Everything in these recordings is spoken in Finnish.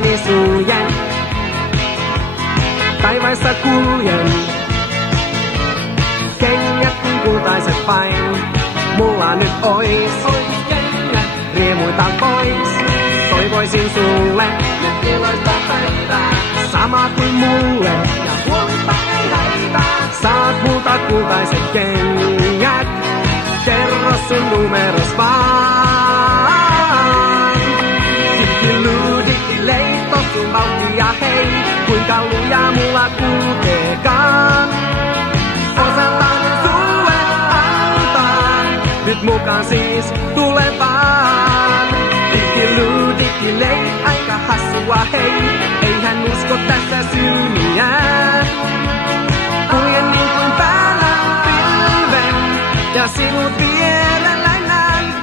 Jalkani suljen, taivaissa kuljen. Kengät kun kultaiset vain, mulla nyt ois. Riemuita pois, toivoisin sulle nyt iloista päivää. Sama kuin mulle, ja huolista ei häivää. Saat multa kultaiset kengät, kerro sun numeros vaan. Dikkiluu, dikkileitto, sun vauhtia hei, kuinka luja mulla kulkeekaan. Osan tahdon sulle antaa, nyt mukaan siis tule vaan. Dikkiluu, dikkilei, aika hassua hei, eihän usko tässä silmiään. Kuljen niin kuin päällä pilven, ja sinut vierelläin näen.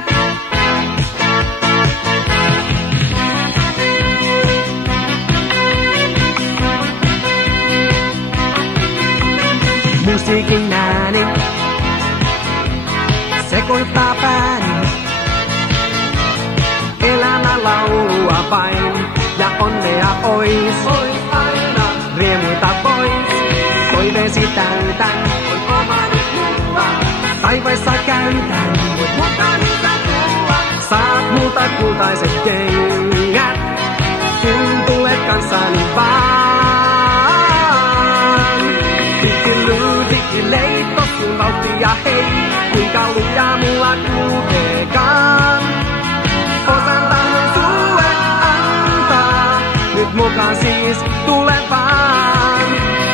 Musiikin ääni sekoittaa pääni. Elämä laulua vain, ja onnea ois. Aina riemuita pois, toiveesi täytän. On oma nyt mulla, taivaissa käytän. Voit mukaan niitä tulla. Saat multa kultaiset kengät, kun tulet kanssani vaan. Dikkiluu, dikkileitto, sun vauhtia hei, kuinka luja mulla kulkeekaan. Osan tahdon sulle antaa, nyt mukaan siis tule vaan.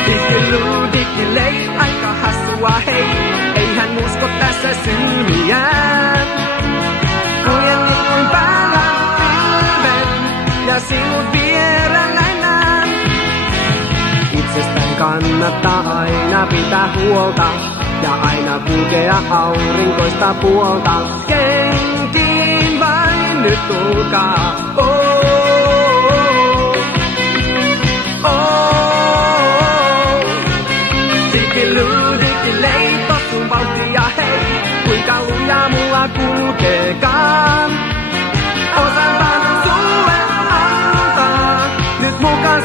Dikkiluu, dikkilei, aika hassua hei, eihän usko tässä silmiään. Kuljen niin kuin päällä pilven, ja sinut vierelläin näen. Itsestään kannattaa aina pitää huolta, ja aina kulkea aurinkoista puolta. Kentiin vain nyt tulkaa, Dikkiluu, dikkileitto, sun vauhtia hei, kuinka luja mulla kulkeekaan. Osan tahdon sulle antaa, nyt mukaan